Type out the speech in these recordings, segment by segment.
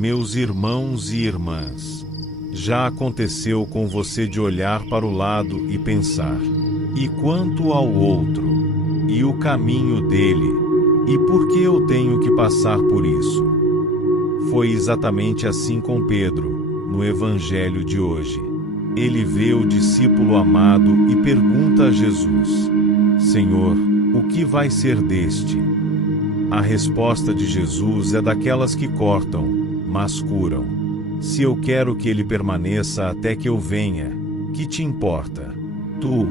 Meus irmãos e irmãs, já aconteceu com você de olhar para o lado e pensar: e quanto ao outro? E o caminho dele? E por que eu tenho que passar por isso? Foi exatamente assim com Pedro, no Evangelho de hoje. Ele vê o discípulo amado e pergunta a Jesus: Senhor, o que vai ser deste? A resposta de Jesus é daquelas que cortam, mas curam. Se eu quero que ele permaneça até que eu venha, que te importa? Tu,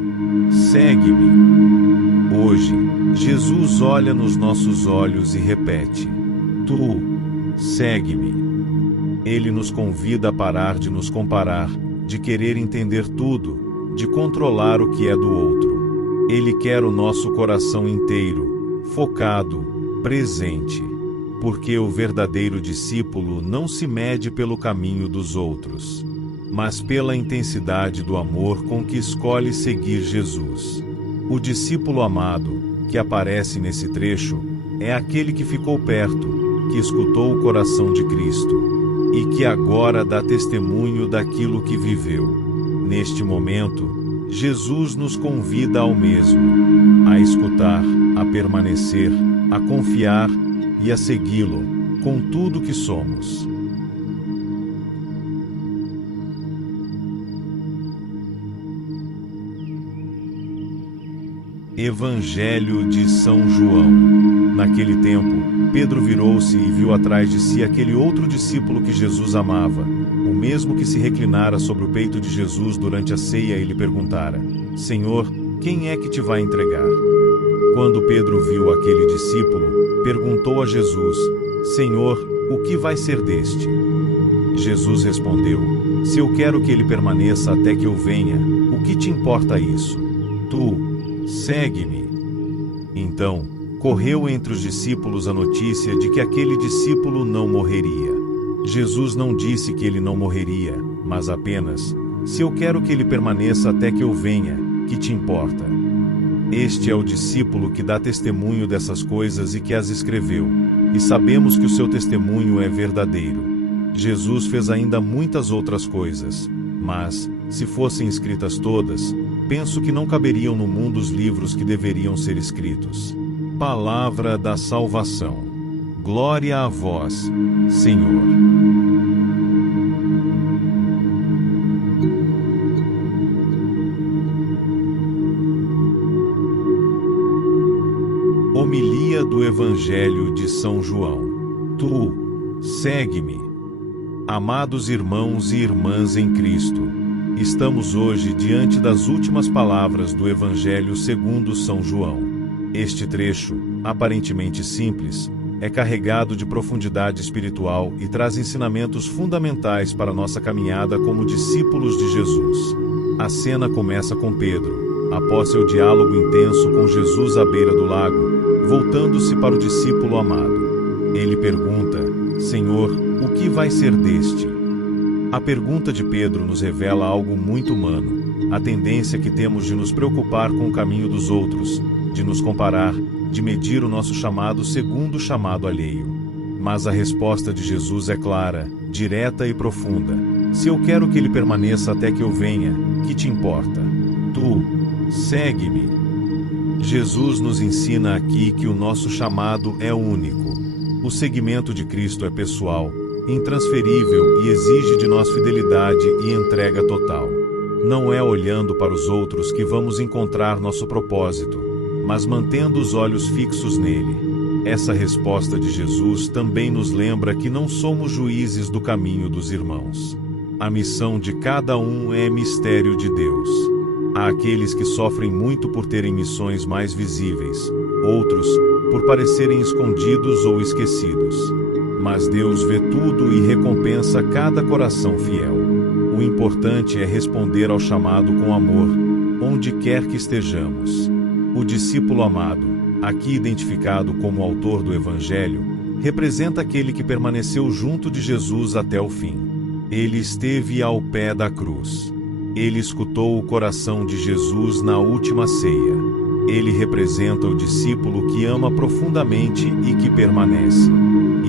segue-me. Hoje, Jesus olha nos nossos olhos e repete: Tu, segue-me. Ele nos convida a parar de nos comparar, de querer entender tudo, de controlar o que é do outro. Ele quer o nosso coração inteiro, focado, presente. Porque o verdadeiro discípulo não se mede pelo caminho dos outros, mas pela intensidade do amor com que escolhe seguir Jesus. O discípulo amado, que aparece nesse trecho, é aquele que ficou perto, que escutou o coração de Cristo, e que agora dá testemunho daquilo que viveu. Neste momento, Jesus nos convida ao mesmo, a escutar, a permanecer, a confiar e a segui-lo, com tudo que somos. Evangelho de São João. Naquele tempo, Pedro virou-se e viu atrás de si aquele outro discípulo que Jesus amava, o mesmo que se reclinara sobre o peito de Jesus durante a ceia e lhe perguntara: Senhor, quem é que te vai entregar? Quando Pedro viu aquele discípulo, perguntou a Jesus: Senhor, o que vai ser deste? Jesus respondeu: Se eu quero que ele permaneça até que eu venha, o que te importa isso? Tu, segue-me. Então, correu entre os discípulos a notícia de que aquele discípulo não morreria. Jesus não disse que ele não morreria, mas apenas: Se eu quero que ele permaneça até que eu venha, que te importa? Este é o discípulo que dá testemunho dessas coisas e que as escreveu, e sabemos que o seu testemunho é verdadeiro. Jesus fez ainda muitas outras coisas, mas, se fossem escritas todas, penso que não caberiam no mundo os livros que deveriam ser escritos. Palavra da salvação. Glória a vós, Senhor. Homilia do Evangelho de São João. Tu, segue-me. Amados irmãos e irmãs em Cristo, estamos hoje diante das últimas palavras do Evangelho segundo São João. Este trecho, aparentemente simples, é carregado de profundidade espiritual e traz ensinamentos fundamentais para nossa caminhada como discípulos de Jesus. A cena começa com Pedro, após seu diálogo intenso com Jesus à beira do lago, voltando-se para o discípulo amado. Ele pergunta: Senhor, o que vai ser deste? A pergunta de Pedro nos revela algo muito humano, a tendência que temos de nos preocupar com o caminho dos outros, de nos comparar, de medir o nosso chamado segundo o chamado alheio. Mas a resposta de Jesus é clara, direta e profunda: Se eu quero que ele permaneça até que eu venha, que te importa? Tu, segue-me. Jesus nos ensina aqui que o nosso chamado é único. O seguimento de Cristo é pessoal, intransferível e exige de nós fidelidade e entrega total. Não é olhando para os outros que vamos encontrar nosso propósito, mas mantendo os olhos fixos nele. Essa resposta de Jesus também nos lembra que não somos juízes do caminho dos irmãos. A missão de cada um é mistério de Deus. Há aqueles que sofrem muito por terem missões mais visíveis, outros por parecerem escondidos ou esquecidos. Mas Deus vê tudo e recompensa cada coração fiel. O importante é responder ao chamado com amor, onde quer que estejamos. O discípulo amado, aqui identificado como autor do Evangelho, representa aquele que permaneceu junto de Jesus até o fim. Ele esteve ao pé da cruz. Ele escutou o coração de Jesus na última ceia. Ele representa o discípulo que ama profundamente e que permanece.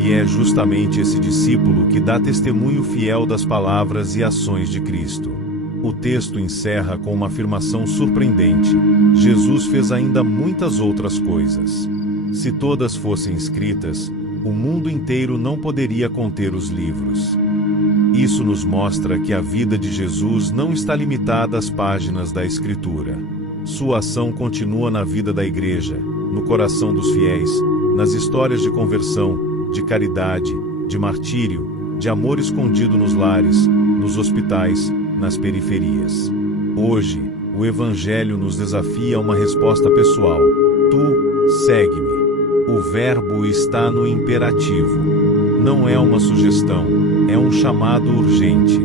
E é justamente esse discípulo que dá testemunho fiel das palavras e ações de Cristo. O texto encerra com uma afirmação surpreendente: Jesus fez ainda muitas outras coisas. Se todas fossem escritas, o mundo inteiro não poderia conter os livros. Isso nos mostra que a vida de Jesus não está limitada às páginas da Escritura. Sua ação continua na vida da igreja, no coração dos fiéis, nas histórias de conversão, de caridade, de martírio, de amor escondido nos lares, nos hospitais, nas periferias. Hoje, o Evangelho nos desafia a uma resposta pessoal: tu, segue-me. O verbo está no imperativo. Não é uma sugestão, é um chamado urgente.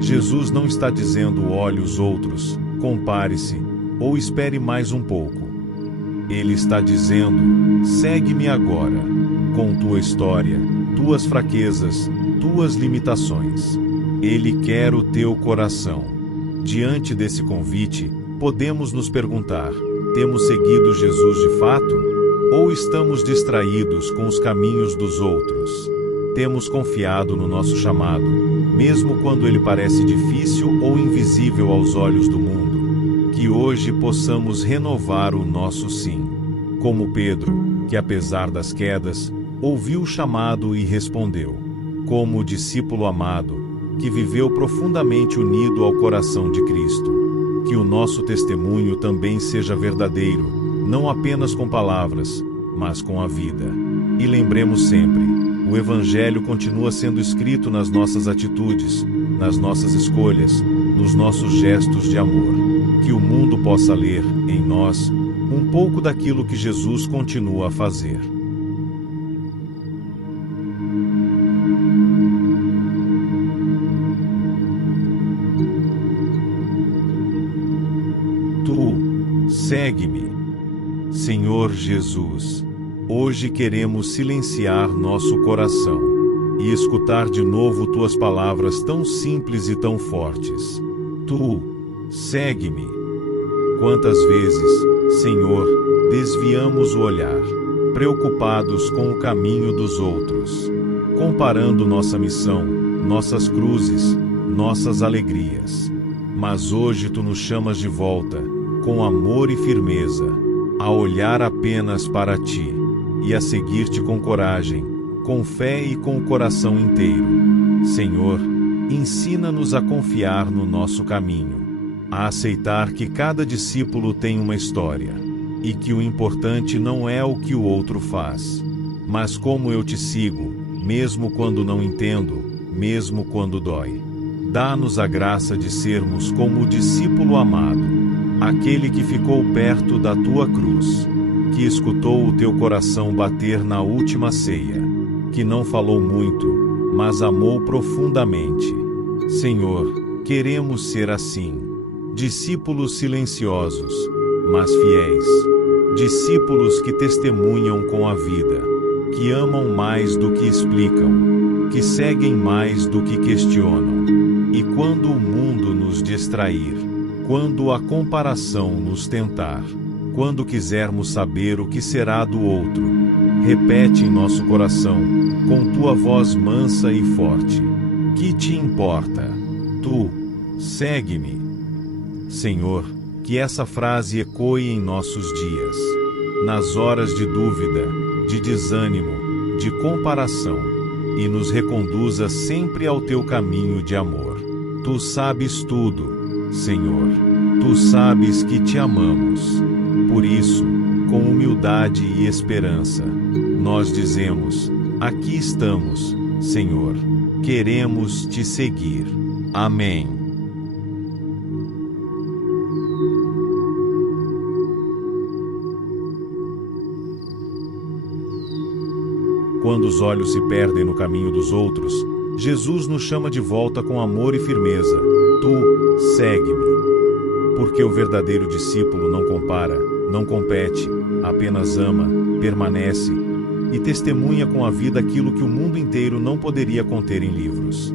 Jesus não está dizendo olhe os outros, compare-se, ou espere mais um pouco. Ele está dizendo: segue-me agora, com tua história, tuas fraquezas, tuas limitações. Ele quer o teu coração. Diante desse convite, podemos nos perguntar: temos seguido Jesus de fato? Ou estamos distraídos com os caminhos dos outros? Temos confiado no nosso chamado, mesmo quando ele parece difícil ou invisível aos olhos do mundo? Que hoje possamos renovar o nosso sim. Como Pedro, que apesar das quedas, ouviu o chamado e respondeu. Como o discípulo amado, que viveu profundamente unido ao coração de Cristo. Que o nosso testemunho também seja verdadeiro, não apenas com palavras, mas com a vida. E lembremos sempre, o Evangelho continua sendo escrito nas nossas atitudes, nas nossas escolhas, nos nossos gestos de amor. Que o mundo possa ler, em nós, um pouco daquilo que Jesus continua a fazer. Tu, segue-me. Senhor Jesus, hoje queremos silenciar nosso coração e escutar de novo tuas palavras tão simples e tão fortes. Tu, segue-me. Quantas vezes, Senhor, desviamos o olhar, preocupados com o caminho dos outros, comparando nossa missão, nossas cruzes, nossas alegrias. Mas hoje tu nos chamas de volta, com amor e firmeza, a olhar apenas para ti, e a seguir-te com coragem, com fé e com o coração inteiro. Senhor, ensina-nos a confiar no nosso caminho, a aceitar que cada discípulo tem uma história, e que o importante não é o que o outro faz, mas como eu te sigo, mesmo quando não entendo, mesmo quando dói. Dá-nos a graça de sermos como o discípulo amado, aquele que ficou perto da tua cruz, que escutou o teu coração bater na última ceia, que não falou muito, mas amou profundamente. Senhor, queremos ser assim, discípulos silenciosos, mas fiéis, discípulos que testemunham com a vida, que amam mais do que explicam, que seguem mais do que questionam. E quando o mundo nos distrair, quando a comparação nos tentar, quando quisermos saber o que será do outro, repete em nosso coração, com tua voz mansa e forte: que te importa? Tu, segue-me. Senhor, que essa frase ecoe em nossos dias, nas horas de dúvida, de desânimo, de comparação, e nos reconduza sempre ao teu caminho de amor. Tu sabes tudo, Senhor. Tu sabes que te amamos. Por isso, com humildade e esperança, nós dizemos: aqui estamos, Senhor. Queremos te seguir. Amém. Quando os olhos se perdem no caminho dos outros, Jesus nos chama de volta com amor e firmeza. Tu, segue-me. Porque o verdadeiro discípulo não compara, não compete, apenas ama, permanece e testemunha com a vida aquilo que o mundo inteiro não poderia conter em livros.